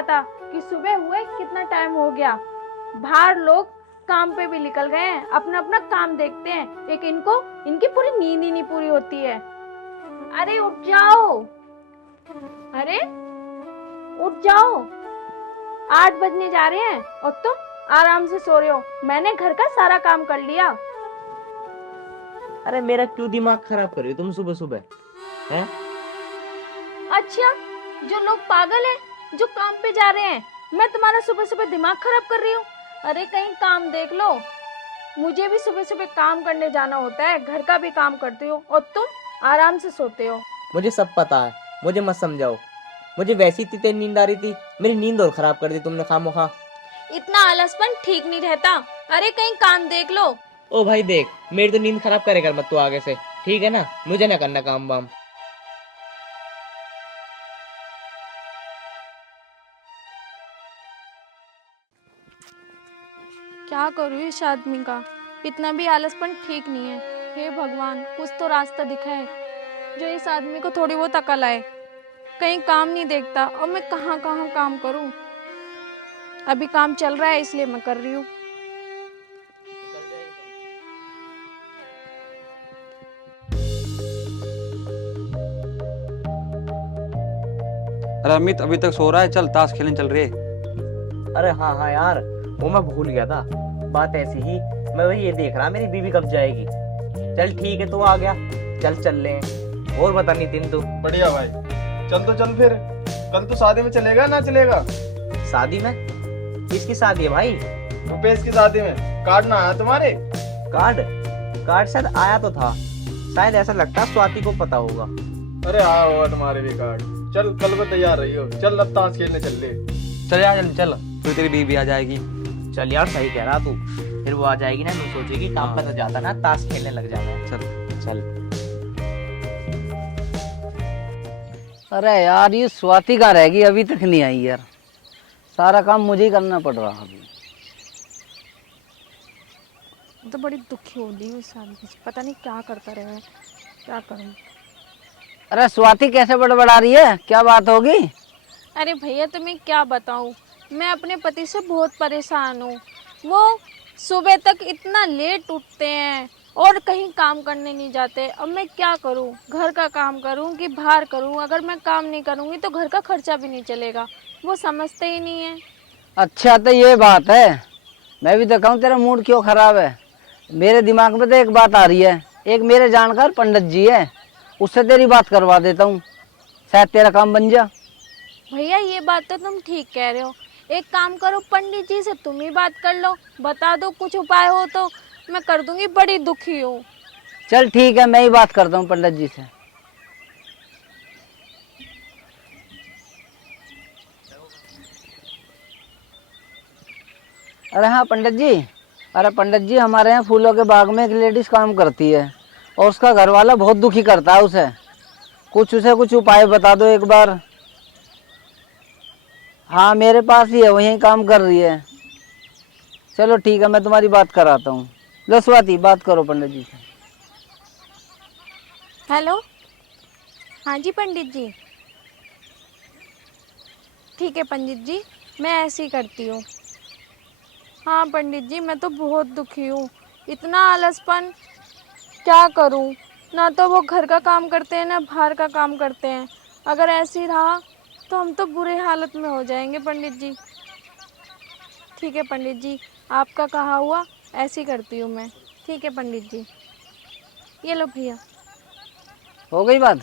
पता कि सुबह हुए कितना टाइम हो गया। बाहर लोग काम पे भी निकल गए हैं, अपना अपना काम देखते हैं, एक इनको इनकी पूरी नींद ही नहीं पूरी होती है। अरे उठ जाओ, अरे उठ जाओ, 8 बजने जा रहे हैं और तुम आराम से सो रहे हो। मैंने घर का सारा काम कर लिया। अरे मेरा क्यों दिमाग खराब कर रही हो तुम सुबह सुबह हैं? अच्छा, जो लोग पागल हैं, जो काम पे जा रहे हैं, मैं तुम्हारा सुबह सुबह दिमाग खराब कर रही हूँ? अरे कहीं काम देख लो, मुझे भी सुबह सुबह काम करने जाना होता है, घर का भी काम करती हो और तुम आराम से सोते हो। मुझे सब पता है, मुझे मत समझाओ। मुझे वैसी इतनी तेज नींद आ रही थी, मेरी नींद और खराब कर दी तुमने खामोखा। इतना आलसपन ठीक नहीं रहता। अरे कहीं काम देख लो। ओ भाई देख, मेरी तो नींद खराब करेगा मत तू आगे से, ठीक है ना? मुझे ना करना काम वाम। क्या करूँ इस आदमी का, इतना भी आलसपन ठीक नहीं है। हे भगवान, कुछ तो रास्ता दिखाए जो इस आदमी को थोड़ी बहुत अकल आए। कहीं काम नहीं देखता और मैं कहाँ कहाँ काम करूँ। अभी काम चल रहा है इसलिए मैं कर रही हूँ। अरे अमित अभी तक सो रहा है, चल ताश खेलने चल रही है। अरे हाँ हाँ यार, वो मैं भूल गया था। बात ऐसी ही, मैं वही ये देख रहा मेरी बीवी कब जाएगी। चल ठीक है, तू आ गया, चल चल ले। और बता नितिन तू? बढ़िया भाई, चल तो चल फिर। कल तो शादी में चलेगा ना चलेगा? शादी में? किसकी शादी है भाई? रुपेश की शादी में। कार्ड ना आया तुम्हारे? कार्ड? कार्ड शायद आया तो था, शायद ऐसा लगता है स्वाति को पता होगा। अरे आया होगा तुम्हारे भी कार्ड। चल कल को तैयार रही हो, चल अब ताश खेलने चल ले। चल यार चल चल, फिर तेरी बीवी आ जाएगी। चल यार सही कह रहा तू, फिर वो आ जाएगी ना, मैं सोचेगी काम पर तो जाता ना, ताश खेलने लग जाना है। चल चल। अरे यार ये स्वाति कहाँ रहेगी, अभी तक नहीं आई यार। सारा काम मुझे ही करना पड़ रहा अभी। तो बड़ी दुखी हो रही हूँ इस आदमी से, पता नहीं क्या करता रहे, क्या करूँ। अरे स्वाति कैसे बड़बड़ा रही है, क्या बात होगी? अरे भैया तुम्हें क्या बताऊँ, मैं अपने पति से बहुत परेशान हूँ। वो सुबह तक इतना लेट उठते हैं और कहीं काम करने नहीं जाते। अब मैं क्या करूँ, घर का काम करूँ कि बाहर करूँ? अगर मैं काम नहीं करूँगी तो घर का खर्चा भी नहीं चलेगा। वो समझते ही नहीं है। अच्छा तो ये बात है, मैं भी तो कहूँ तेरा मूड क्यों खराब है। मेरे दिमाग में तो एक बात आ रही है, एक मेरे जानकार पंडित जी है, उससे तेरी बात करवा देता हूँ, शायद तेरा काम बन जा। भैया ये बात तो तुम ठीक कह रहे हो, एक काम करो, पंडित जी से तुम ही बात कर लो, बता दो कुछ उपाय हो तो मैं कर दूंगी। बड़ी दुखी हूँ। चल ठीक है, मैं ही बात करता हूँ पंडित जी से। अरे हाँ पंडित जी, अरे पंडित जी हमारे यहाँ फूलों के बाग में एक लेडीज काम करती है और उसका घर वाला बहुत दुखी करता है उसे। उसे कुछ उपाय बता दो एक बार। हाँ मेरे पास ही है, वहीं काम कर रही है। चलो ठीक है, मैं तुम्हारी बात कराता हूँ। लो स्वाति बात करो पंडित जी से। हेलो, हाँ जी पंडित जी। ठीक है पंडित जी, मैं ऐसे ही करती हूँ। हाँ पंडित जी, मैं तो बहुत दुखी हूँ, इतना आलसपन, क्या करूँ? ना तो वो घर का काम करते हैं ना बाहर का काम करते हैं। अगर ऐसे ही रहा तो हम तो बुरे हालत में हो जाएंगे पंडित जी। ठीक है पंडित जी, आपका कहा हुआ ऐसे ही करती हूँ मैं। ठीक है पंडित जी, ये लो भैया। हो गई बात?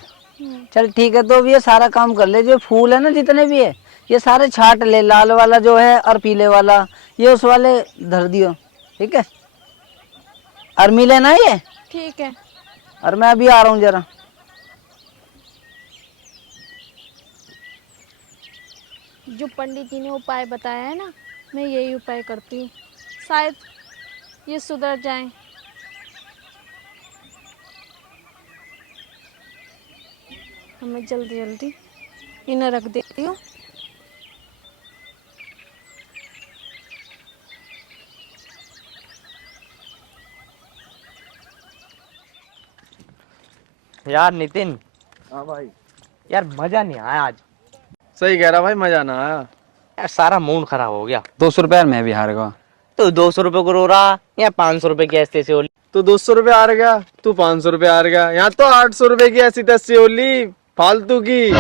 चल ठीक है, तो अब ये सारा काम कर ले, जो फूल है ना जितने भी है ये सारे छाट ले, लाल वाला जो है और पीले वाला, ये उस वाले धर दियो, ठीक है? अरमी लेना है ये। ठीक है। और मैं अभी आ रहा हूँ जरा। जो पंडित जी ने उपाय बताया है ना, मैं यही उपाय करती हूँ, शायद ये सुधर जाए। मैं जल्दी जल्दी इन्हें रख देती हूँ। यार नितिन, हाँ भाई। यार मजा नहीं आया आज। सही कह रहा भाई, मजा ना आया। यार सारा मूड खराब हो गया। 200 रुपये मैं भी हार गया। तो 200 रुपये को रो रहा या 500 रुपए की ऐसे ऐसे होली। तू 200 रुपये हार गया, तू 500 रुपये हार गया, यहाँ तो 800 रुपये की ऐसी तैसी होली फालतू की।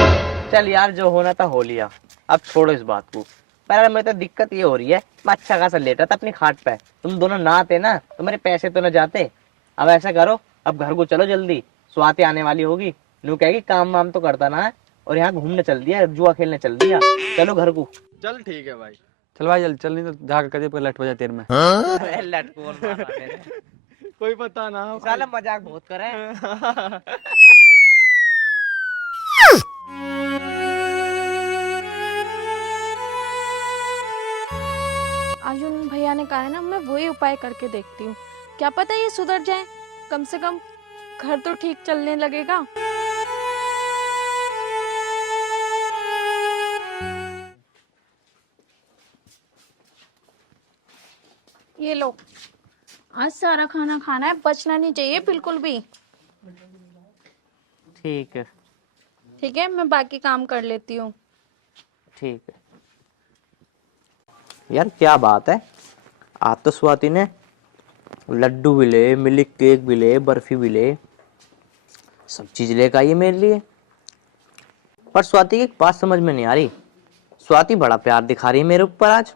चल यार जो होना था हो लिया, अब छोड़ो इस बात को। पर यार मेरे तो दिक्कत ये हो रही है, मैं अच्छा खासा लेटा था अपनी खाट पे, तुम दोनों ना आते ना तो मेरे पैसे तो ना जाते। अब ऐसा करो, अब घर को चलो जल्दी, स्वाति आने वाली होगी, नू कहेगी काम वाम तो करता ना है, और यहाँ घूमने चल दिया, जुआ खेलने चल दिया। चलो घर को। चल ठीक है भाई। चल भाई जल्दी चल, नहीं तो जाकर कदे पर लट बजा तेरे में। लटकोन मारा मेरे। कोई पता ना हो। साला मजाक बहुत करे। आज उन भैया ने कहा है ना, मैं वही उपाय करके देखती हूँ, क्या पता ये सुधर जाए, कम से कम घर तो ठीक चलने लगेगा। ये लो, आज सारा खाना खाना है, बचना नहीं चाहिए बिल्कुल भी। ठीक है। ठीक है, मैं बाकी काम कर लेती हूँ। ठीक है। यार क्या बात है, आज तो स्वाति ने लड्डू भी ले, मिल्क केक भी ले, बर्फी भी ले, सब चीज लेकर आई है मेरे लिए। पर स्वाति की एक बात समझ में नहीं आ रही, स्वाति बड़ा प्यार दिखा रही है मेरे ऊपर आज।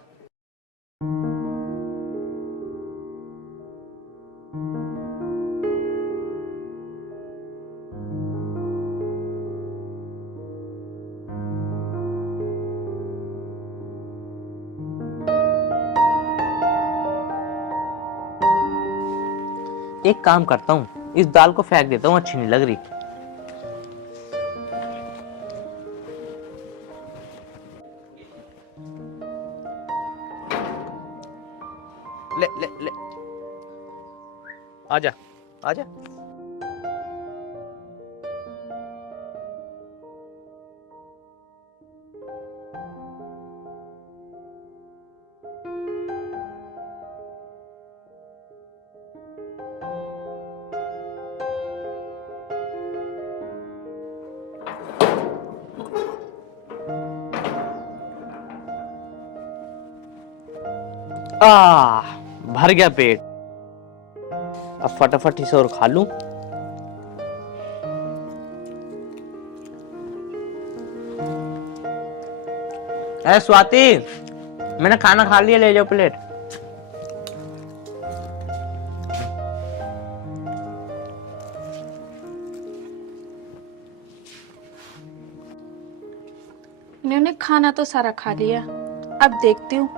एक काम करता हूँ, इस दाल को फेंक देता हूँ, अच्छी नहीं लग रही। ले ले ले, आजा आजा। भर गया पेट, अब फटाफट इसे और खा लूं। अरे स्वाति, मैंने खाना खा लिया, ले जाओ प्लेट। इन्होंने खाना तो सारा खा लिया, अब देखती हूँ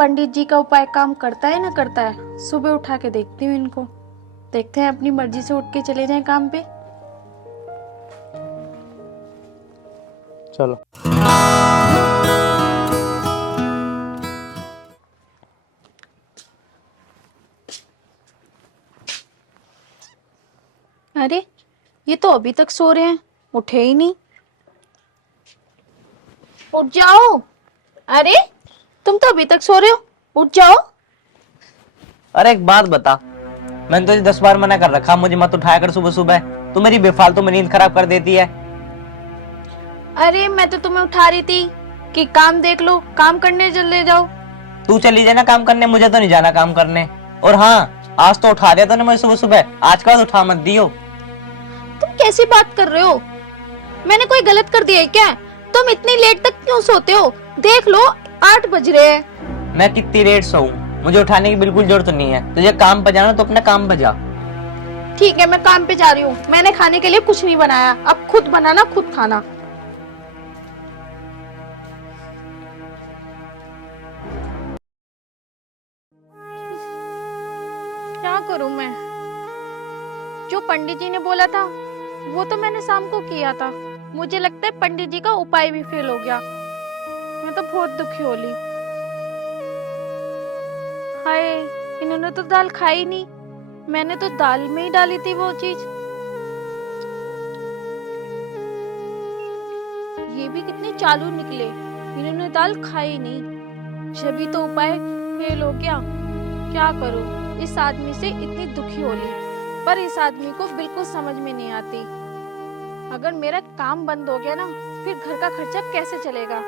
पंडित जी का उपाय काम करता है ना करता है। सुबह उठा के देखती हूँ इनको, देखते हैं अपनी मर्जी से उठ के चले जाएं काम पे। चलो। अरे ये तो अभी तक सो रहे हैं, उठे ही नहीं। उठ जाओ, अरे तुम तो अभी तक सो रहे हो, उठ जाओ। अरे एक बात बता, मैंने तुझे 10 बार मना कर रखा मुझे मत उठाया कर सुबह सुबह, तू मेरी बेफालतू में नींद खराब कर देती है। अरे मैं तो तुम्हें उठा रही थी कि काम देख लो, काम करने चले जाओ। तू चली जाए ना काम करने, मुझे तो नहीं जाना काम करने। और हाँ, आज तो उठा दिया तूने मुझे सुबह सुबह, आज का बाद उठा मत दियो। तुम कैसी बात कर रहे हो, मैंने कोई गलत कर दिया है क्या? तुम इतनी लेट तक क्यों सोते हो? देख लो 8 बज रहे हैं। मैं कितनी लेट सोऊं, मुझे उठाने की बिल्कुल जरूरत नहीं है। तुझे काम पे जाना तो अपने काम पे जा। ठीक है, मैं काम पे जा रही हूँ, मैंने खाने के लिए कुछ नहीं बनाया, अब खुद बनाना खुद खाना। क्या करूं मैं, जो पंडित जी ने बोला था वो तो मैंने शाम को किया था, मुझे लगता है पंडित जी का उपाय भी फेल हो गया। मैं तो बहुत दुखी हो ली। हाय, इन्होंने तो दाल खाई नहीं, मैंने तो दाल में ही डाली थी वो चीज। ये भी कितने चालू निकले, इन्होंने दाल खाई नहीं, जभी तो उपाय फेल हो गया। क्या करूं, इस आदमी से इतनी दुखी हो ली, पर इस आदमी को बिल्कुल समझ में नहीं आती। अगर मेरा काम बंद हो गया ना, फिर घर का खर्चा कैसे चलेगा।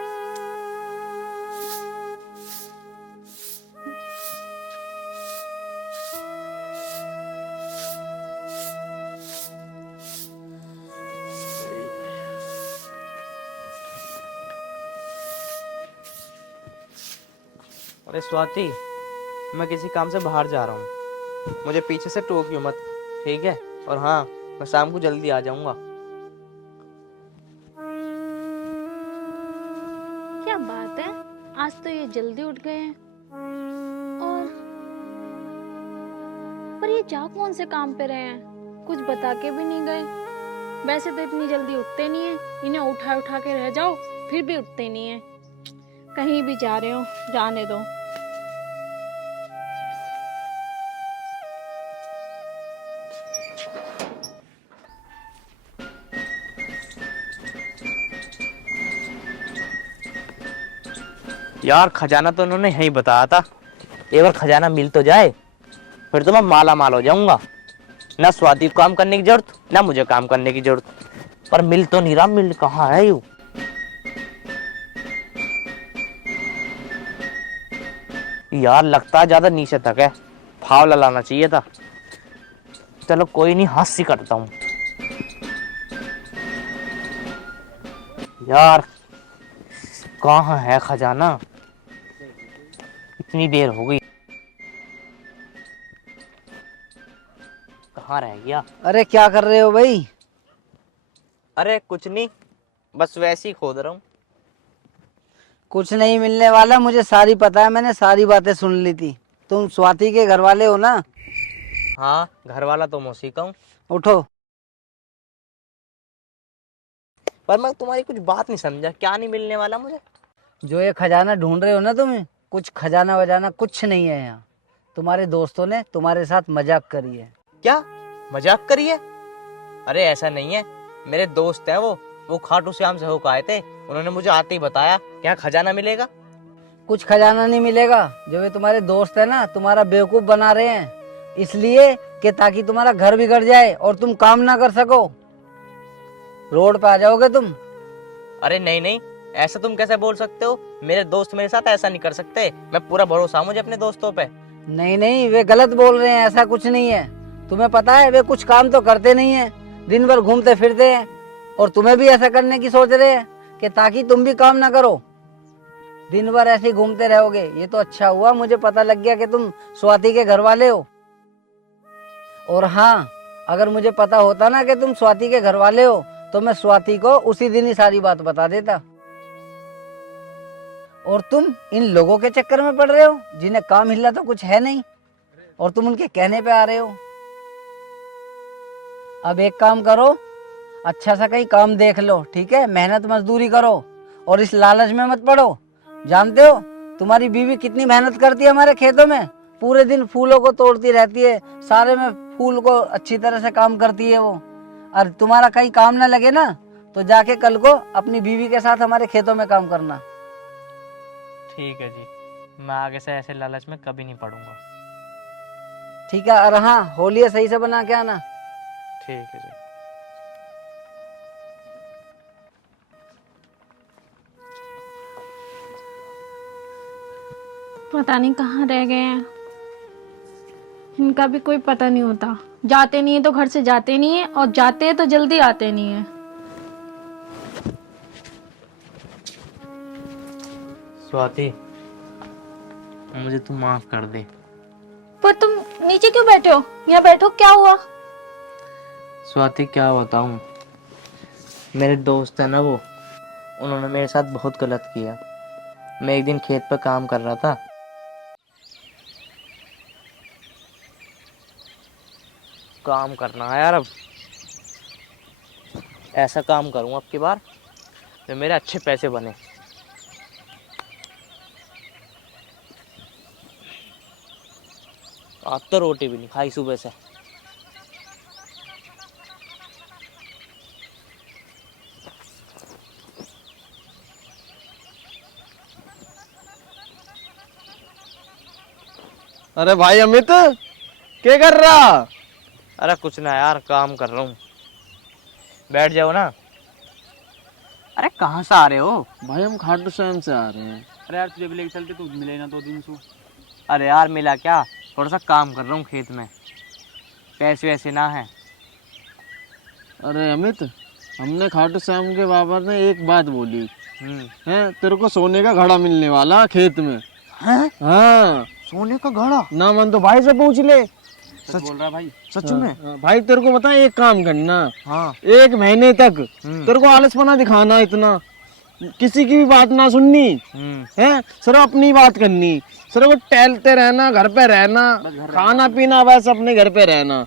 अरे स्वाति, मैं किसी काम से बाहर जा रहा हूँ, मुझे पीछे से टोकियो मत, ठीक है? और हाँ, मैं शाम को जल्दी आ जाऊंगा। क्या बात है, आज तो ये जल्दी उठ गए हैं। और पर ये जा कौन से काम पे रहे हैं, कुछ बता के भी नहीं गए। वैसे तो इतनी जल्दी उठते नहीं है, इन्हें उठा उठा के रह जाओ फिर भी उठते नहीं है। कहीं भी जा रहे हो, जाने दो। यार खजाना तो उन्होंने यही बताया था, एक बार खजाना मिल तो जाए, फिर तो मैं माला माल हो जाऊंगा। ना स्वाति को काम करने की जरूरत, ना मुझे काम करने की जरूरत। पर मिल तो नहीं रहा, मिल कहाँ है यू? यार लगता है ज्यादा नीचे तक है, फावला लाना चाहिए था। चलो कोई नहीं, हाथ सी करता हूँ। यार कहाँ है खजाना, इतनी देर हो गई, कहाँ रह गया? अरे क्या कर रहे हो भाई? अरे कुछ नहीं, बस वैसे ही खोद रहा हूँ। कुछ नहीं मिलने वाला, मुझे सारी पता है, मैंने सारी बातें सुन ली थी। तुम स्वाति के घर वाले हो ना? हाँ, घर वाला तो मैं उसी का हूँ। उठो। पर मैं तुम्हारी कुछ बात नहीं समझा, क्या नहीं मिलने वाला मुझे? जो ये खजाना ढूंढ रहे हो ना तुम्हें, कुछ खजाना वजाना कुछ नहीं है यहाँ। तुम्हारे दोस्तों ने तुम्हारे साथ मजाक करी है। क्या मजाक करी है? अरे ऐसा नहीं है, मेरे दोस्त हैं वो खाटू श्याम से होकर आए थे, उन्होंने मुझे आते ही बताया कि यहाँ खजाना मिलेगा। कुछ खजाना नहीं मिलेगा। जो ये तुम्हारे दोस्त है ना, तुम्हारा बेवकूफ बना रहे हैं, इसलिए कि ताकि तुम्हारा घर बिगड़ जाए और तुम काम ना कर सको। रोड पे आ जाओगे तुम। अरे नहीं नहीं, ऐसा तुम कैसे बोल सकते हो? मेरे दोस्त मेरे साथ ऐसा नहीं कर सकते, मैं पूरा भरोसा हूं मुझे अपने दोस्तों पे। नहीं नहीं, वे गलत बोल रहे हैं, ऐसा कुछ नहीं है। तुम्हें पता है वे कुछ काम तो करते नहीं है, दिन भर घूमते फिरते हैं, और तुम्हें भी ऐसा करने की सोच रहे हैं कि ताकि तुम भी काम ना करो। दिन भर ऐसे ही घूमते रहोगे। ये तो अच्छा हुआ मुझे पता लग गया कि तुम स्वाति के घर वाले हो। और हाँ, अगर मुझे पता होता ना कि तुम स्वाति के घर वाले हो, तो मैं स्वाति को उसी दिन ही सारी बात बता देता। और तुम इन लोगों के चक्कर में पड़ रहे हो जिन्हें काम हिला तो कुछ है नहीं, और तुम उनके कहने पे आ रहे हो। अब एक काम करो, अच्छा सा कहीं काम देख लो, ठीक है? मेहनत मजदूरी करो और इस लालच में मत पड़ो। जानते हो तुम्हारी बीवी कितनी मेहनत करती है हमारे खेतों में? पूरे दिन फूलों को तोड़ती रहती है, सारे में फूल को अच्छी तरह से काम करती है वो। और तुम्हारा कहीं काम ना लगे ना, तो जाके कल को अपनी बीवी के साथ हमारे खेतों में काम करना। ठीक है जी, मैं आगे से ऐसे लालच में कभी नहीं पड़ूंगा। ठीक है? और हाँ, होली सही से बना के आना। ठीक है जी। पता नहीं कहाँ रह गए हैं, इनका भी कोई पता नहीं होता। जाते नहीं है तो घर से जाते नहीं है, और जाते हैं तो जल्दी आते नहीं है। स्वाति, मुझे तू माफ कर दे। पर तुम नीचे क्यों बैठे हो? यहाँ बैठो, क्या हुआ? स्वाति क्या बताऊं, मेरे दोस्त है ना वो, उन्होंने मेरे साथ बहुत गलत किया। मैं एक दिन खेत पर काम कर रहा था, काम करना है यार। अब ऐसा काम करूंगा अब की बार तो मेरे अच्छे पैसे बने। आज तो रोटी भी नहीं खाई सुबह से। अरे भाई अमित, क्या कर रहा? अरे कुछ ना यार, काम कर रहा हूँ। बैठ जाओ ना। अरे कहाँ से आ रहे हो? भाई हम खाटू श्याम से आ रहे हैं। अरे यार तुझे भी लेके चलते, तू मिले ना 2 दिन से। अरे यार मिला क्या, थोड़ा सा काम कर रहा हूँ खेत में, पैसे वैसे ना है। अरे अमित, हमने खाटू श्याम के बाबा ने एक बात बोली है, तेरे को सोने का घड़ा मिलने वाला खेत में। हैं? हाँ सोने का घड़ा? ना मन तो भाई से पूछ ले। सच बोल रहा है भाई। सच में? हाँ, भाई तेरे को बता एक काम करना, हाँ। 1 महीने तक तेरे को आलसपना दिखाना, इतना किसी की भी बात ना सुननी है, सिर्फ अपनी बात करनी, सिर्फ टहलते रहना, घर पे रहना, खाना पीना बस अपने घर पे रहना,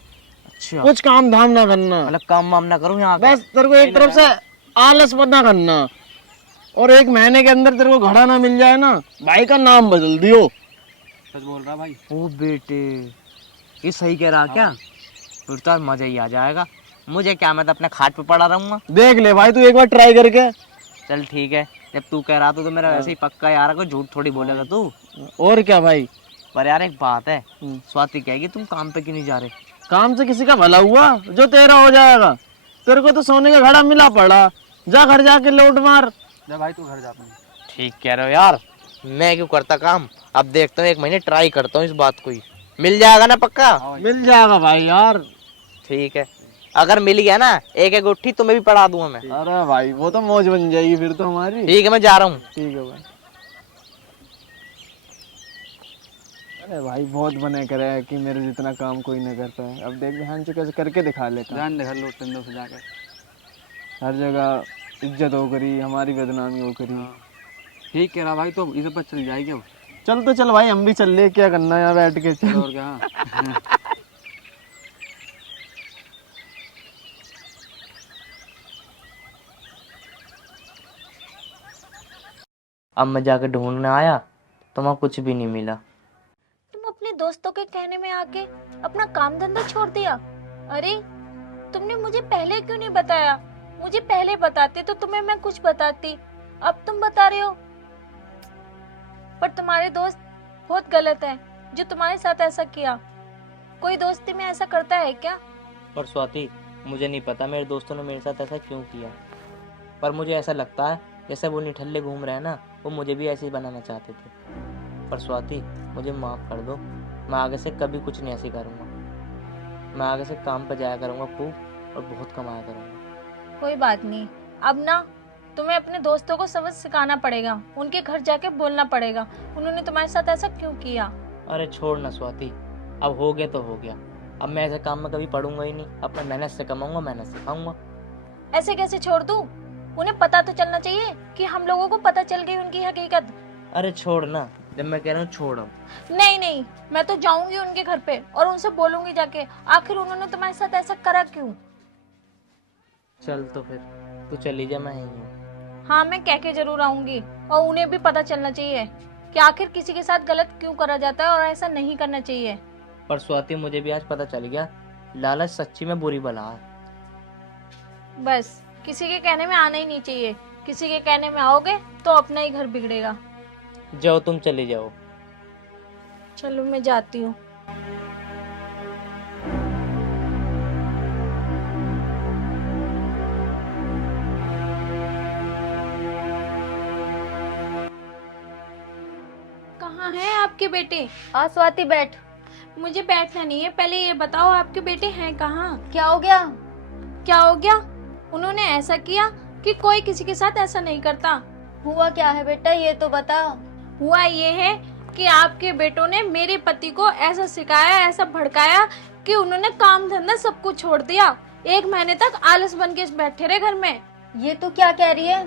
अच्छा, कुछ काम धाम ना करना, मतलब काम वाम ना करूँ यहाँ का? बस तेरे को एक तरफ से आलसपना करना। और 1 महीने के अंदर तेरे को घड़ा ना मिल जाए ना, भाई का नाम बदल दियो। सच बोल रहा भाई। ओ बेटे, ये सही कह रहा क्या? फिर तो मजा ही आ जाएगा। मुझे क्या, मैं तो अपने खाट पे पड़ा रहूंगा। देख ले भाई, तू एक बार ट्राई करके। चल ठीक है, जब तू कह रहा तो मेरा वैसे ही पक्का यार, कोई झूठ थोड़ी बोलेगा तू। और क्या भाई। पर यार एक बात है, स्वाति कहेगी तुम काम पे क्यों नहीं जा रहे? काम से किसी का भला हुआ जो तेरा हो जाएगा? तेरे को तो सोने का घड़ा मिला पड़ा, जा घर जाके लौट मार। जा भाई तू घर जा अपने। ठीक कह रहे हो यार, मैं क्यों करता काम? अब देखता हूँ, 1 महीने ट्राई करता हूँ इस बात को ही। मिल जाएगा ना पक्का? मिल जाएगा भाई यार। ठीक है, अगर मिल गया ना एक एक गुट्ठी तुम्हें भी पड़ा दूंगा मैं। अरे भाई वो तो मौज बन जाएगी फिर तो हमारी। ठीक है, मैं जा रहा हूँ। ठीक है भाई। अरे भाई बहुत बने करे है कि मेरे जितना काम कोई न कर पाए। अब देख बहन चो कैसे करके दिखा लेता। जान दे घर लौट टंडों से जाकर। हर जगह इज्जत हो करी, हमारी बदनामी हो करी। ठीक कह रहा भाई, तो इधर पर चल जाएगी अब। चल तो चल भाई, हम भी चल ले, क्या करना है यहाँ बैठ के। चल। और क्या। अब मैं जाकर ढूंढने आया तो वहाँ कुछ भी नहीं मिला। तुम अपने दोस्तों के कहने में आके अपना काम धंधा छोड़ दिया। अरे तुमने मुझे पहले क्यों नहीं बताया? मुझे पहले बताते तो तुम्हें मैं कुछ बताती। अब तुम बता रहे हो। पर तुम्हारे दोस्त बहुत गलत है जो तुम्हारे साथ ऐसा किया। कोई दोस्ती में ऐसा करता है क्या? पर स्वाति, मुझे नहीं पता मेरे दोस्तों ने मेरे साथ ऐसा क्यों किया, पर मुझे ऐसा लगता है जैसे वो निठल्ले घूम रहे हैं ना, वो मुझे भी ऐसे ही बनाना चाहते थे। पर स्वाति, मुझे माफ़ कर दो, मैं आगे से कभी कुछ नहीं ऐसे करूँगा। मैं आगे से काम पर जाया करूँगा खूब, और बहुत कमाया करूँगा। कोई बात नहीं, अब ना तुम्हें अपने दोस्तों को सबक सिखाना पड़ेगा, उनके घर जाके बोलना पड़ेगा उन्होंने तुम्हारे साथ ऐसा क्यों किया। अरे छोड़ ना स्वाति, अब हो गया तो हो गया। अब मैं ऐसे काम में कभी पढ़ूंगा ही नहीं, अपना मेहनत से कमाऊंगा, मेहनत से खाऊंगा। ऐसे कैसे छोड़ दूं? उन्हें पता तो चलना चाहिए कि हम लोगों को पता चल गई उनकी हकीकत। अरे छोड़ ना, जब मैं कह रहा हूँ छोड़। अब नहीं नहीं, मैं तो जाऊंगी उनके घर पे और उनसे बोलूंगी जाके, आखिर उन्होंने तुम्हारे साथ ऐसा करा क्यों। चल तो फिर तू चली जा, मैं यहीं हूँ। हाँ, मैं कह के जरूर आऊंगी, और उन्हें भी पता चलना चाहिए कि आखिर किसी के साथ गलत क्यों करा जाता है और ऐसा नहीं करना चाहिए। पर स्वाति, मुझे भी आज पता चल गया, लालच सच्ची में बुरी बला है। बस किसी के कहने में आना ही नहीं चाहिए। किसी के कहने में आओगे तो अपना ही घर बिगड़ेगा। जाओ, तुम चले जाओ। चलो मैं जाती हूँ। कहाँ हैं आपके बेटे? आ स्वाति बैठ। मुझे बैठना नहीं है, पहले ये बताओ आपके बेटे हैं कहाँ? क्या हो गया? क्या हो गया? उन्होंने ऐसा किया कि कोई किसी के साथ ऐसा नहीं करता। हुआ क्या है बेटा, ये तो बता। हुआ ये है कि आपके बेटों ने मेरे पति को ऐसा सिखाया, ऐसा भड़काया कि उन्होंने काम धंधा सब कुछ छोड़ दिया। 1 महीने तक आलस बन के बैठे रहे घर में। ये तो क्या कह रही है?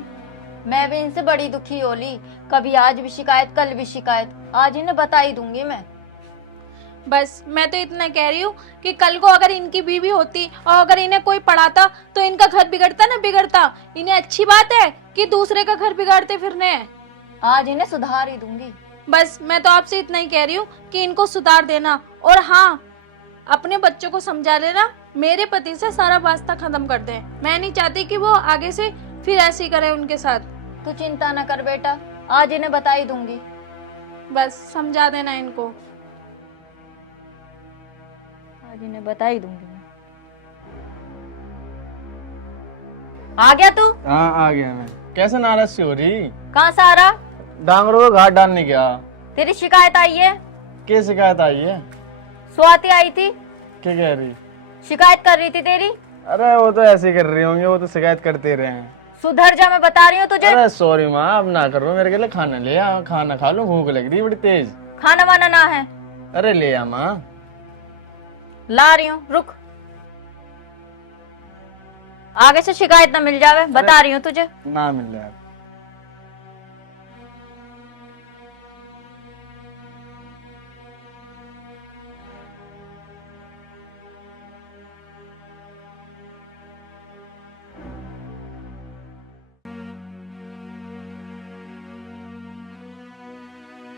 मैं भी इनसे बड़ी दुखी होली। कभी आज भी शिकायत, कल भी शिकायत। आज इन्हें बता ही दूंगी मैं। बस मैं तो इतना कह रही हूँ कि कल को अगर इनकी बीवी होती और अगर इन्हें कोई पढ़ाता तो इनका घर बिगड़ता ना बिगड़ता। इन्हें अच्छी बात है कि दूसरे का घर बिगाड़ते फिरने हैं। आज इन्हें सुधार ही दूंगी। बस मैं तो आपसे इतना ही कह रही हूँ कि इनको सुधार देना, और हाँ, अपने बच्चों को समझा लेना मेरे पति से सारा वास्ता खत्म कर दे। मैं नहीं चाहती कि वो आगे से फिर ऐसे ही करे उनके साथ। तू चिंता न कर बेटा, आज इन्हें बता ही दूंगी। बस समझा देना इनको। आज इन्हें बता ही दूंगी मैं। आ गया तू? हाँ आ गया मैं। कैसे नाराज सी हो रही? कहाँ से आ रहा? डांगरों को घाट डालने गया। तेरी शिकायत आई है? क्या शिकायत आई है? स्वाति आई थी, क्या कह रही? शिकायत कर रही थी तेरी। अरे वो तो ऐसे ही कर रही होंगे, वो तो शिकायत करते रहे हैं। सुधर जा, मैं बता रही हूँ तुझे। अरे सॉरी माँ, अब ना करो, मेरे के लिए खाना ले आ, खाना खा लो, भूख लग रही है बड़ी तेज। खाना वाना ना है, अरे ले आ माँ। ला रही हूँ, रुक। आगे से शिकायत ना मिल जावे, बता रही हूँ तुझे। ना मिल रहा है।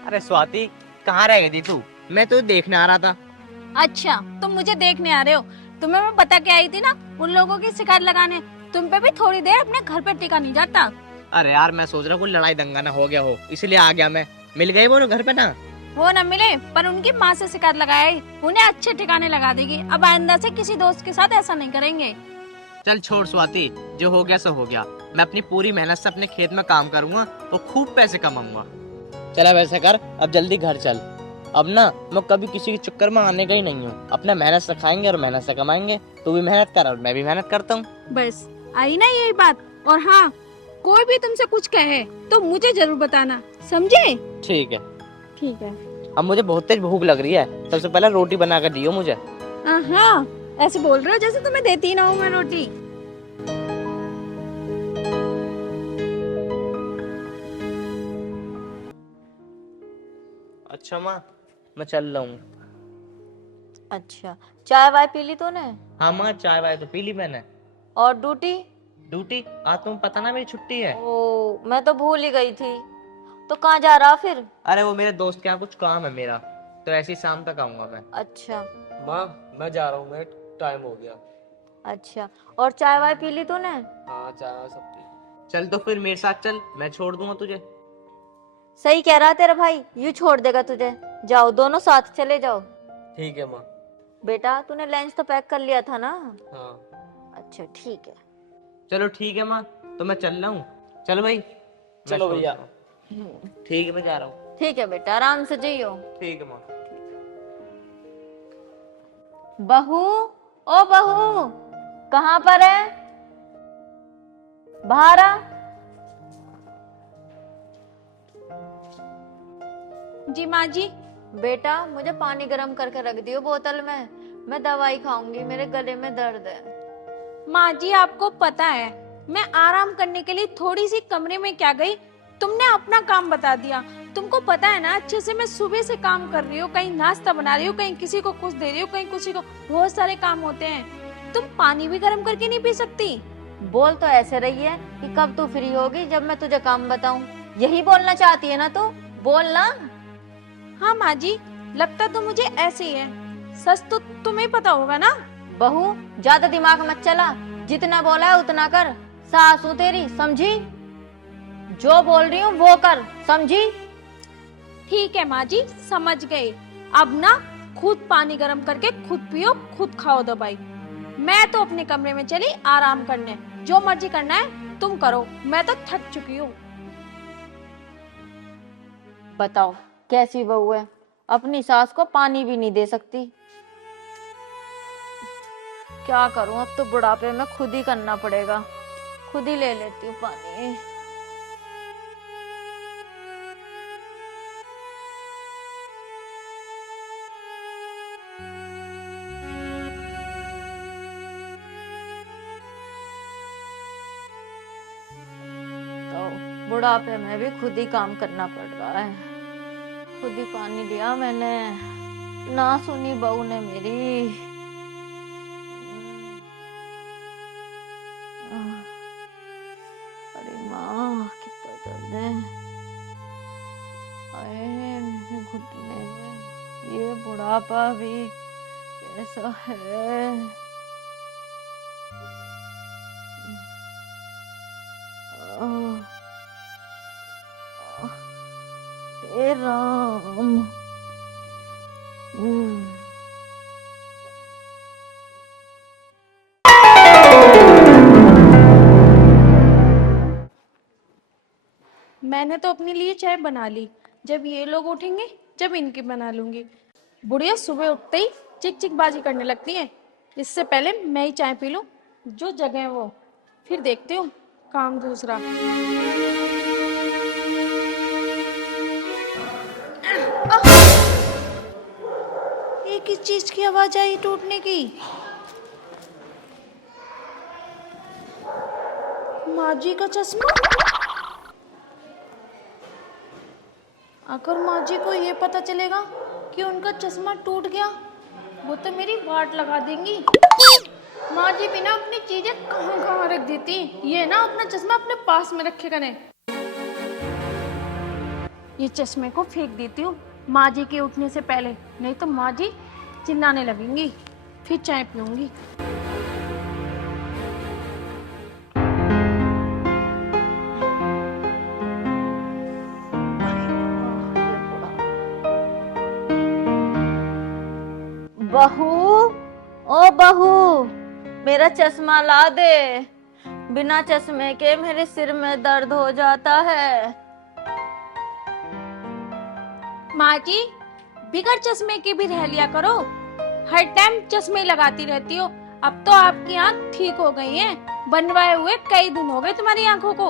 अरे स्वाति, कहाँ रह गई थी तू? मैं तो देखने आ रहा था। अच्छा, तुम मुझे देखने आ रहे हो? तुम्हें मैं बता के आई थी ना उन लोगों की शिकायत लगाने। तुम पे भी थोड़ी देर अपने घर पे टिका नहीं जाता। अरे यार, मैं सोच रहा हूँ कोई लड़ाई दंगा ना हो गया हो, इसलिए आ गया मैं। मिल गई वो लोग घर पे ना? वो न मिले, पर उनकी माँ से शिकायत लगाई, उन्हें अच्छे ठिकाने लगा देगी। अब आइंदा से किसी दोस्त के साथ ऐसा नहीं करेंगे। चल छोड़ स्वाति, जो हो गया सो हो गया। मैं अपनी पूरी मेहनत से अपने खेत में काम करूंगा और खूब पैसे कमाऊंगा। चला वैसे कर, अब जल्दी घर चल। अब ना मैं कभी किसी के चक्कर में आने का ही नहीं हूँ। अपना मेहनत से खाएंगे और मेहनत से कमाएंगे। तू भी मेहनत कर और मैं भी मेहनत करता हूँ। बस आई ना यही बात। और हाँ, कोई भी तुमसे कुछ कहे तो मुझे जरूर बताना, समझे? ठीक है। ठीक है। अब मुझे बहुत तेज भूख लग रही है, सबसे पहले रोटी बना कर दियो मुझे। हाँ, ऐसे बोल रहे हो जैसे तुम्हें देती ना हूँ मैं रोटी। अच्छा माँ, मैं चल रहा हूँ। अच्छा, चाय वाय पी ली तूने? हाँ माँ, चाय वाय तो पी ली मैंने। और ड्यूटी? ड्यूटी आज तुम्हें पता ना मेरी छुट्टी है। ओ, मैं तो भूल ही गई थी। तो कहाँ जा रहा फिर? अरे वो मेरे दोस्त के यहाँ कुछ काम है मेरा, तो ऐसी शाम तक आऊंगा मैं। अच्छा माँ मैं जा रहा हूँ, मैं टाइम हो गया। अच्छा, और चाय वाय पी ली तूने? हाँ चाय सब पी। चल तो फिर मेरे साथ चल, मैं छोड़ दूंगा तुझे। सही कह रहा तेरा भाई, यूं छोड़ देगा तुझे। जाओ, दोनों साथ चले जाओ। ठीक है माँ। बेटा, तूने लंच तो पैक कर लिया था ना? हाँ अच्छा ठीक है। चलो ठीक है माँ, तो मैं चल रहा हूँ। चल भाई। चलो भैया। ठीक है, मैं जा रहा हूँ। ठीक है बेटा, आराम से जाइयो। ठीक है माँ। बहू, ओ बहू, कहाँ पर है? बाहर आ। जी माँ जी। बेटा, मुझे पानी गर्म करके रख दियो बोतल में, मैं दवाई खाऊंगी, मेरे गले में दर्द है। माँ जी, आपको पता है मैं आराम करने के लिए थोड़ी सी कमरे में क्या गई, तुमने अपना काम बता दिया। तुमको पता है ना अच्छे से मैं सुबह से काम कर रही हूँ, कहीं नाश्ता बना रही हूँ, कहीं किसी को कुछ दे रही हूँ, कहीं किसी को, बहुत सारे काम होते हैं। तुम पानी भी गर्म करके नहीं पी सकती? बोल तो ऐसे रही है कि कब तू फ्री होगी जब मैं तुझे काम बताऊं, यही बोलना चाहती है ना तू? बोल ना। हाँ माँ जी, लगता तो मुझे ऐसे ही है, सच तो तुम्हें पता होगा ना। बहू, ज्यादा दिमाग मत चला, जितना बोला है उतना कर। सास हूं तेरी, समझी? जो बोल रही हूँ वो कर, समझी? ठीक है माँ जी, समझ गए। अब ना खुद पानी गर्म करके खुद पियो, खुद खाओ दवाई। मैं तो अपने कमरे में चली आराम करने, जो मर्जी करना है तुम करो, मैं तो थक चुकी हूँ। बताओ कैसी बहू है, अपनी सास को पानी भी नहीं दे सकती। क्या करूं, अब तो बुढ़ापे में खुद ही करना पड़ेगा, खुद ही ले लेती हूँ पानी। तो बुढ़ापे में भी खुद ही काम करना पड़ रहा है। खुद ही पानी लिया मैंने, ना सुनी बहू ने मेरी। अरे माँ, कितना दर्द है। अरे मेरे घुटने में, ये बुढ़ापा भी कैसा है। हे राम। मैंने तो अपने लिए चाय बना ली, जब ये लोग उठेंगे जब इनकी बना लूंगी। बुढ़िया सुबह उठते ही चिक चिक बाजी करने लगती है, इससे पहले मैं ही चाय पी लूं, जो जगह है वो, फिर देखती हूँ काम दूसरा। ये किस चीज की आवाज आई टूटने की? माँ जी का चश्मा। अगर माँ जी को ये पता चलेगा कि उनका चश्मा टूट गया, वो तो मेरी वाट लगा देंगी। माँ जी भी ना अपनी चीजें कहाँ कहाँ रख देती, ये ना अपना चश्मा अपने पास में रखे करें। ये चश्मे को फेंक देती हूँ माँ जी के उठने से पहले, नहीं तो माँ जी चिल्लाने लगेंगी, फिर चाय पीऊंगी। बहू, ओ बहू, मेरा चश्मा ला दे। बिना चश्मे के मेरे सिर में दर्द हो जाता है। माँ जी, बिगर चश्मे के भी रह लिया करो, हर टाइम चश्मे लगाती रहती हो। अब तो आपकी आंख ठीक हो गई है, बनवाए हुए कई दिन हो गए तुम्हारी आंखों को।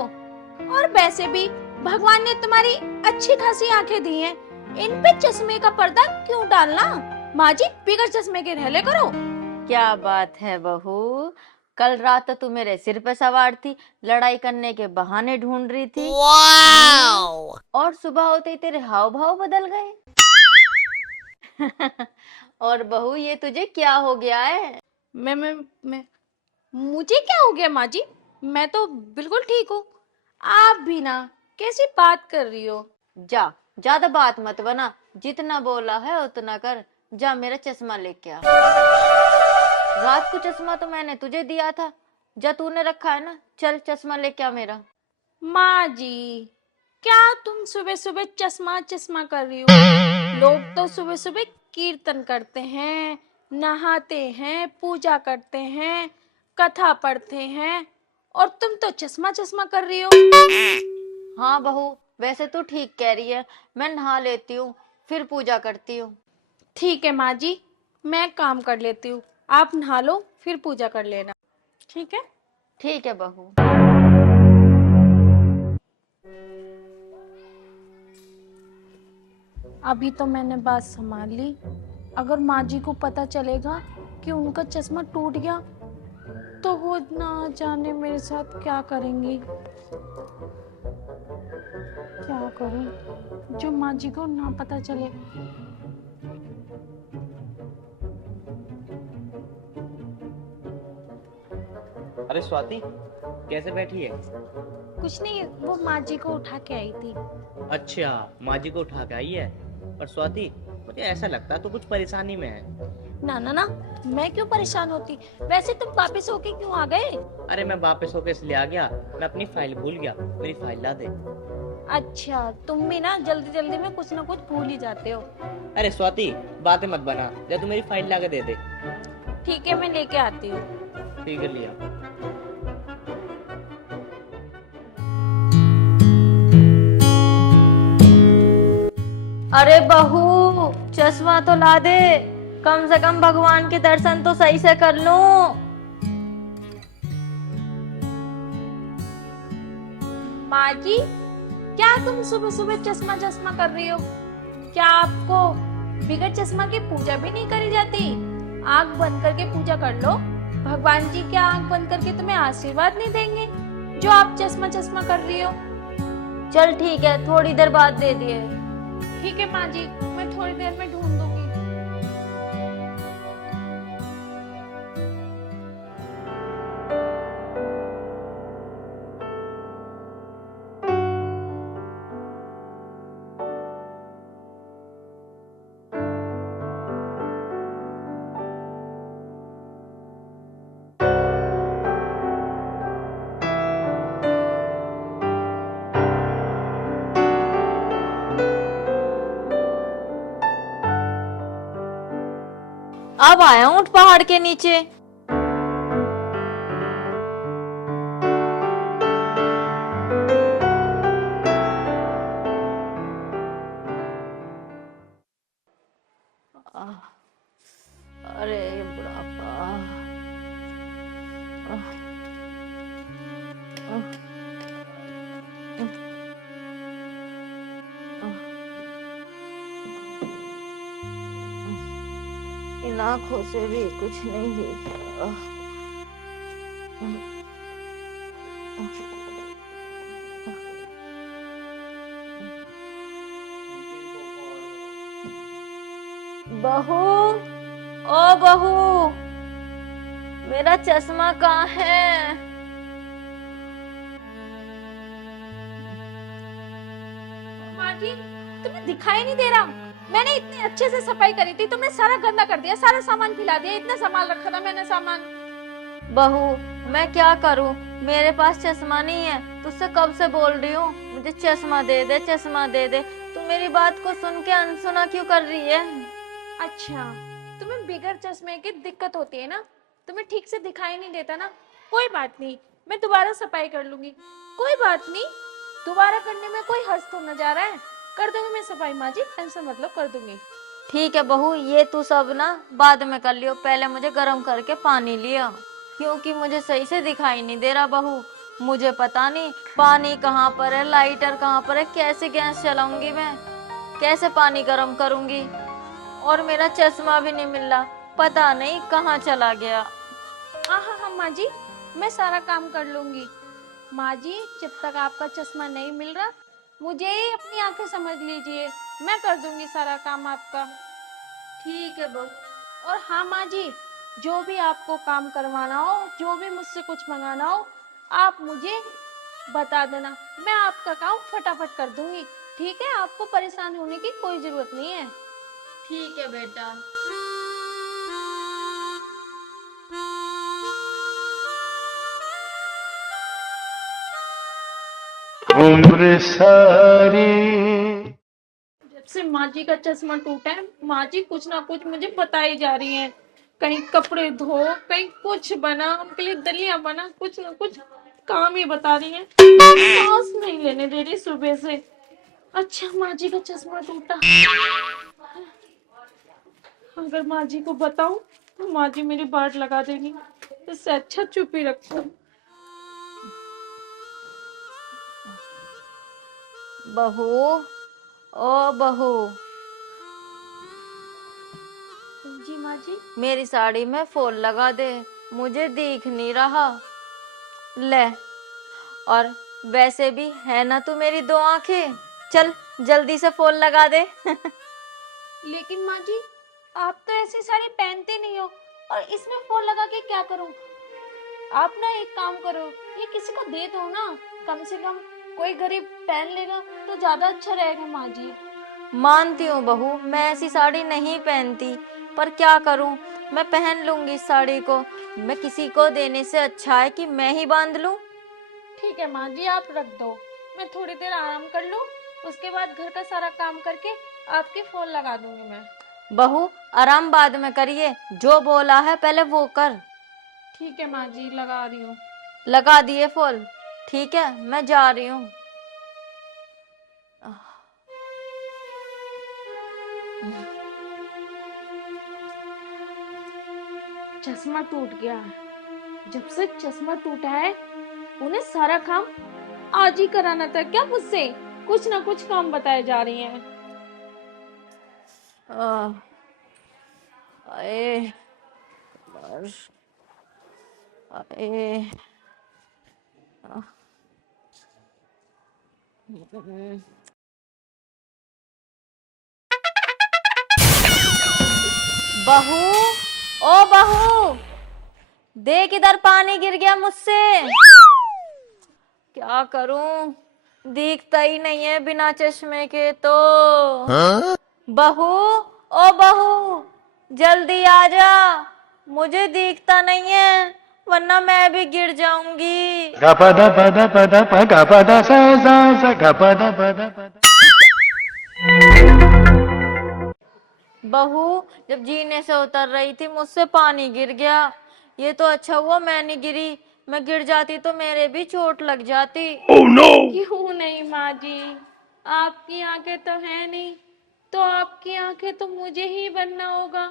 और वैसे भी भगवान ने तुम्हारी अच्छी खासी आंखें दी हैं, इन पे चश्मे का पर्दा क्यों डालना? माँ जी, बिगर चश्मे के रह ले करो। क्या बात है बहू, कल रात तो तू मेरे सिर पे सवार थी, लड़ाई करने के बहाने ढूंढ रही थी। और सुबह होते ही तेरे हाव भाव बदल गए। और बहू, ये तुझे क्या हो गया है? मैं मुझे क्या हो गया माँ जी? मैं तो बिल्कुल ठीक हूँ। आप भी ना, कैसी बात कर रही हो? जा, ज्यादा बात मत बना, जितना बोला है उतना कर। जा मेरा चश्मा लेके आ। रात को चश्मा तो मैंने तुझे दिया था, जा तूने रखा है ना, चल चश्मा लेके आ मेरा। माँ जी, क्या तुम सुबह सुबह चश्मा चश्मा कर रही हो? लोग तो सुबह सुबह कीर्तन करते हैं, नहाते हैं, पूजा करते हैं, कथा पढ़ते हैं, और तुम तो चश्मा चश्मा कर रही हो। हाँ बहू, वैसे तो ठीक कह रही है, मैं नहा लेती हूँ फिर पूजा करती हूँ। ठीक है माँ जी, मैं काम कर लेती हूँ, आप नहा लो फिर पूजा कर लेना, ठीक है? ठीक है बहू। अभी तो मैंने बात संभाल ली, अगर माँ जी को पता चलेगा कि उनका चश्मा टूट गया तो वो ना जाने मेरे साथ क्या करेंगी। क्या करूं जो माँ जी को ना पता चले। अरे स्वाति, कैसे बैठी है? कुछ नहीं, वो माँ जी को उठा के आई थी। अच्छा, माँ जी को उठा के आई है। पर स्वाति, मुझे ऐसा लगता है तो कुछ परेशानी में है। ना ना ना, मैं क्यों परेशान होती? वैसे तुम वापस होके क्यों आ गए? अरे मैं वापस होके इसलिए आ गया, मैं अपनी फाइल भूल गया, मेरी फाइल ला दे। अच्छा, तुम भी ना जल्दी जल्दी में कुछ ना कुछ भूल ही जाते हो। अरे स्वाति, बातें मत बना, या तू मेरी फाइल ला के दे दे। ठीक है, मैं लेके आती हूँ। ठीक है, लिया। अरे बहू, चश्मा तो ला दे, कम से कम भगवान के दर्शन तो सही से कर लूं। माँ जी, क्या तुम सुबह सुबह चश्मा चश्मा कर रही हो? क्या आपको बिगर चश्मा की पूजा भी नहीं करी जाती? आंख बंद करके पूजा कर लो, भगवान जी क्या आंख बंद करके तुम्हें आशीर्वाद नहीं देंगे जो आप चश्मा चश्मा कर रही हो? चल ठीक है, थोड़ी देर बाद दे दिए। ठीक है माँ जी, मैं थोड़ी देर में ढूंढ दूंगी। अब आया हूँ पहाड़ के नीचे। अरे बुढ़ापा। इन आंखों से भी कुछ नहीं दिख रहा। बहू, ओ बहू, मेरा चश्मा कहाँ है? माँ जी, तुम्हें दिखाई नहीं दे रहा? मैंने इतने अच्छे से सफाई करी थी, तुमने सारा गंदा कर दिया, सारा सामान फैला दिया। इतना सामान रखा था मैंने सामान। बहू, मैं क्या करूं? मेरे पास चश्मा नहीं है। तुझसे कब से बोल रही हूँ मुझे चश्मा दे दे, चश्मा दे दे। तू मेरी बात को सुन के अनसुना क्यों कर रही है? अच्छा, तुम्हें बिगर चश्मे की दिक्कत होती है ना, तुम्हें ठीक से दिखाई नहीं देता ना। कोई बात नहीं, मैं दोबारा सफाई कर लूंगी। कोई बात नहीं, दोबारा करने में कोई हर्ज तो न जा रहा है। कर दूंगी मैं सफाई माँ जी, टेंशन मतलब कर दूंगी। ठीक है बहू, ये तू सब ना बाद में कर लियो। पहले मुझे गर्म करके पानी लिया, क्योंकि मुझे सही से दिखाई नहीं दे रहा बहू। मुझे पता नहीं पानी कहाँ पर है, लाइटर कहाँ पर है, कैसे गैस चलाऊंगी मैं, कैसे पानी गर्म करूंगी। और मेरा चश्मा भी नहीं मिल रहा, पता नहीं कहाँ चला गया। हाँ हाँ हाँ माँ जी, मैं सारा काम कर लूंगी। माँ जी, जब तक आपका चश्मा नहीं मिल रहा, मुझे ही अपनी आंखें समझ लीजिए, मैं कर दूंगी सारा काम आपका। ठीक है बहू। और हाँ माँ जी, जो भी आपको काम करवाना हो, जो भी मुझसे कुछ मंगाना हो, आप मुझे बता देना, मैं आपका काम फटाफट कर दूंगी। ठीक है, आपको परेशान होने की कोई जरूरत नहीं है। ठीक है बेटा। जब से माँ जी का चश्मा टूटा है, माँ जी कुछ ना कुछ मुझे बताई जा रही हैं। कहीं कपड़े धो, कहीं कुछ बना, उनके लिए दलिया बना, कुछ ना कुछ काम ही बता रही हैं। सांस नहीं लेने दे रही सुबह से। अच्छा, माँ जी का चश्मा टूटा, अगर माँ जी को बताऊं तो माँ जी मेरी बाट लगा देगी। इससे अच्छा चुप ही रखो। बहू, ओ बहू, जी माँ जी। मेरी साड़ी में फॉल लगा दे, मुझे दिख नहीं रहा। ले, और वैसे भी है ना तू मेरी दो आंखें, चल जल्दी से फॉल लगा दे। लेकिन माँ जी, आप तो ऐसी साड़ी पहनते नहीं हो, और इसमें फॉल लगा के क्या करूं? आप ना एक काम करो, ये किसी को दे दो ना, कम से कम कोई गरीब पहन लेगा तो ज्यादा अच्छा रहेगा माँ जी। मानती हूँ बहू, मैं ऐसी साड़ी नहीं पहनती, पर क्या करूँ, मैं पहन लूंगी इस साड़ी को। मैं किसी को देने से अच्छा है कि मैं ही बांध लूं। ठीक है माँ जी, आप रख दो, मैं थोड़ी देर आराम कर लूं, उसके बाद घर का सारा काम करके आपके फॉल लगा दूंगी मैं। बहू, आराम बाद में करिए, जो बोला है पहले वो कर। ठीक है माँ जी, लगा रही हूँ। लगा दिए फॉल? ठीक है, मैं जा रही हूँ। चश्मा टूट गया है, जब से चश्मा टूटा है उन्हें सारा काम आज ही कराना था क्या मुझसे? कुछ ना कुछ काम बताए जा रही हैं। आह, आए, बस, आए, बहू, ओ बहू, देख इधर पानी गिर गया मुझसे। क्या करूं, दिखता ही नहीं है बिना चश्मे के तो। बहू, ओ बहू, जल्दी आ जा, मुझे दिखता नहीं है, वरना मैं भी गिर जाऊंगी। बहू, जब जीने से उतर रही थी मुझसे पानी गिर गया। ये तो अच्छा हुआ मैं नहीं गिरी, मैं गिर जाती तो मेरे भी चोट लग जाती। oh, no! क्यों नहीं माँ जी, आपकी आंखें तो है नहीं, तो आपकी आंखें तो मुझे ही बनना होगा,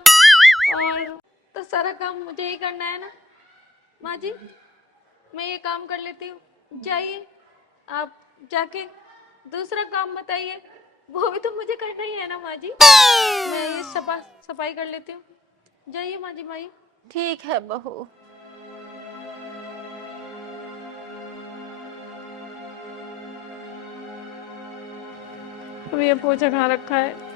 और तो सारा काम मुझे ही करना है ना। माँ जी, मैं ये काम कर लेती हूँ, जाइए आप जाके दूसरा काम बताइए, वो भी तो मुझे करना ही है ना माँ जी। मैं ये सफाई कर लेती हूँ, जाइए माँ जी माई। ठीक है बहू। अब ये पोछा कहाँ रखा है?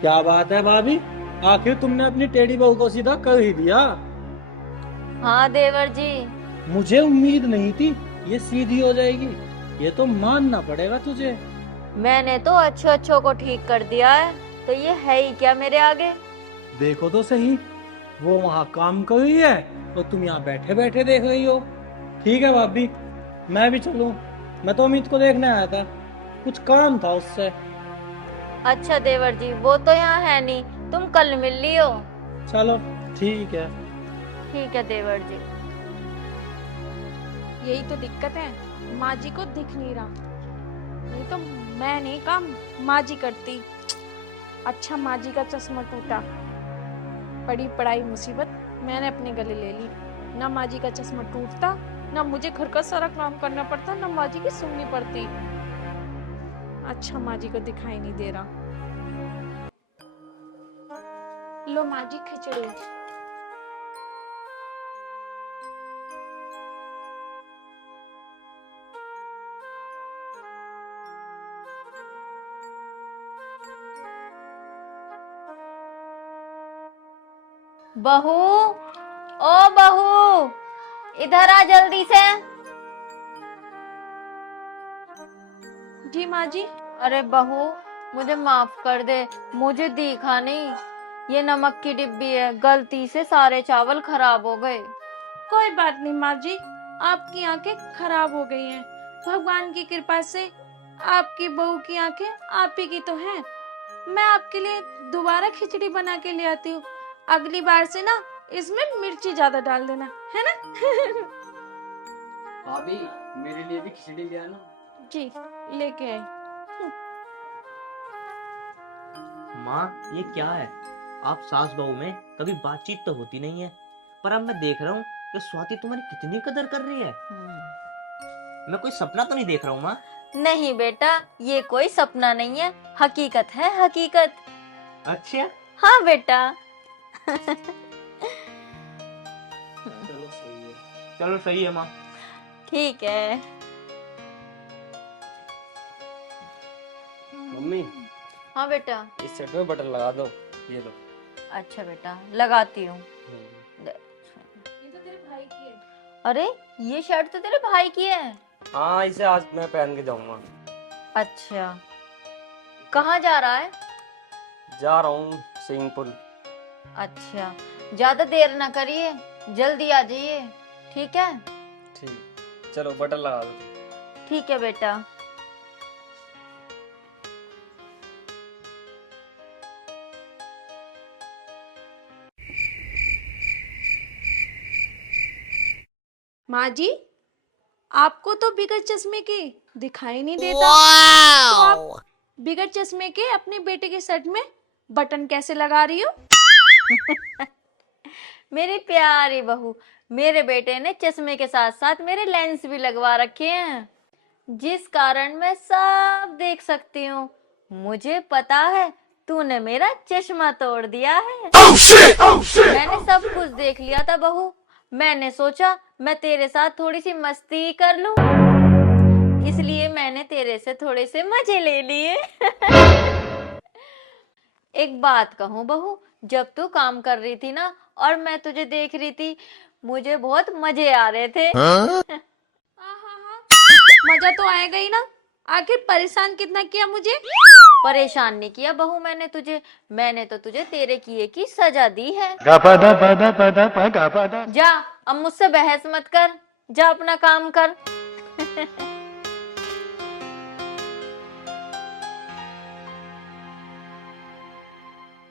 क्या बात है भाभी, आखिर तुमने अपनी टेढ़ी बहू को सीधा कर ही दिया। हाँ देवर जी। मुझे उम्मीद नहीं थी ये सीधी हो जाएगी, ये तो मानना पड़ेगा तुझे। मैंने तो अच्छो अच्छो को ठीक कर दिया है, तो ये है ही क्या मेरे आगे। देखो तो सही, वो वहाँ काम कर रही है और तुम यहाँ बैठे बैठे देख रही हो। ठीक है भाभी, मैं भी चलूं? मैं तो अमित को देखने आया था, कुछ काम था उससे। अच्छा देवर जी, वो तो यहाँ है नहीं, तुम कल मिल लियो। चलो ठीक है। ठीक है देवर जी। यही तो दिक्कत है, माँ जी को दिख नहीं रहा। नहीं तो मैं नहीं काम माँ जी करती। अच्छा माँ जी का चश्मा टूटा, पड़ी पड़ाई मुसीबत मैंने अपने गले ले ली। ना माँ जी का चश्मा टूटता, ना मुझे घर का सारा काम करना पड़ता, ना माँ जी की सुननी पड़ती। अच्छा माँ जी को दिखाई नहीं दे रहा। लो माँ जी खिचड़ी। बहू, ओ बहू, इधर आ जल्दी से। जी माँ जी। अरे बहू, मुझे माफ कर दे, मुझे दिखा नहीं। ये नमक की डिब्बी है, गलती से सारे चावल खराब हो गए। कोई बात नहीं माँ जी, आपकी आंखें खराब हो गई हैं। भगवान की कृपा से आपकी बहू की आंखें आप ही की तो हैं। मैं आपके लिए दोबारा खिचड़ी बना के ले आती हूँ। अगली बार से ना इसमें मिर्ची ज्यादा डाल देना, है ना? भाभी मेरे लिए भी खिचड़ी ले आना। जी लेके आई। माँ ये क्या है, आप सास बहू में कभी बातचीत तो होती नहीं है, पर अब मैं देख रहा हूँ कि स्वाति तुम्हारी कितनी कदर कर रही है। मैं कोई सपना तो नहीं देख रहा हूँ माँ? नहीं बेटा, ये कोई सपना नहीं है, हकीकत है, हकीकत। अच्छा हाँ बेटा। चलो सही है माँ। ठीक है। मम्मी हाँ बेटा। इस सेट में बटन लगा दो, ये लो। अच्छा बेटा, लगाती हूँ। ये तो तेरे भाई की है। अरे ये शर्ट तो तेरे भाई की है। हाँ, इसे आज मैं पहन के जाऊंगा। अच्छा, कहाँ जा रहा है? जा रहा हूँ स्विमिंग पूल। अच्छा, ज्यादा देर ना करिए, जल्दी आ जाइए, ठीक है? ठीक, चलो बटन लगा दो। ठीक है बेटा। माँ जी, आपको तो बिगर चश्मे के दिखाई नहीं देता। तो आप बिगर चश्मे के अपने बेटे के शर्ट में बटन कैसे लगा रही हो? मेरी प्यारी बहू, मेरे बेटे ने चश्मे के साथ साथ मेरे लेंस भी लगवा रखे हैं, जिस कारण मैं सब देख सकती हूँ। मुझे पता है तूने मेरा चश्मा तोड़ दिया है। मैंने सब कुछ देख लिया था बहू। मैंने सोचा मैं तेरे साथ थोड़ी सी मस्ती कर लूं, इसलिए मैंने तेरे से थोड़े से मजे ले लिए। एक बात कहूँ बहू, जब तू काम कर रही थी ना और मैं तुझे देख रही थी, मुझे बहुत मजे आ रहे थे। मजा तो आएगा ही ना। आखिर परेशान कितना किया मुझे? परेशान नहीं किया बहू मैंने तुझे, मैंने तो तुझे तेरे किए की सजा दी है। जा, अब मुझसे बहस मत कर, जा अपना काम कर।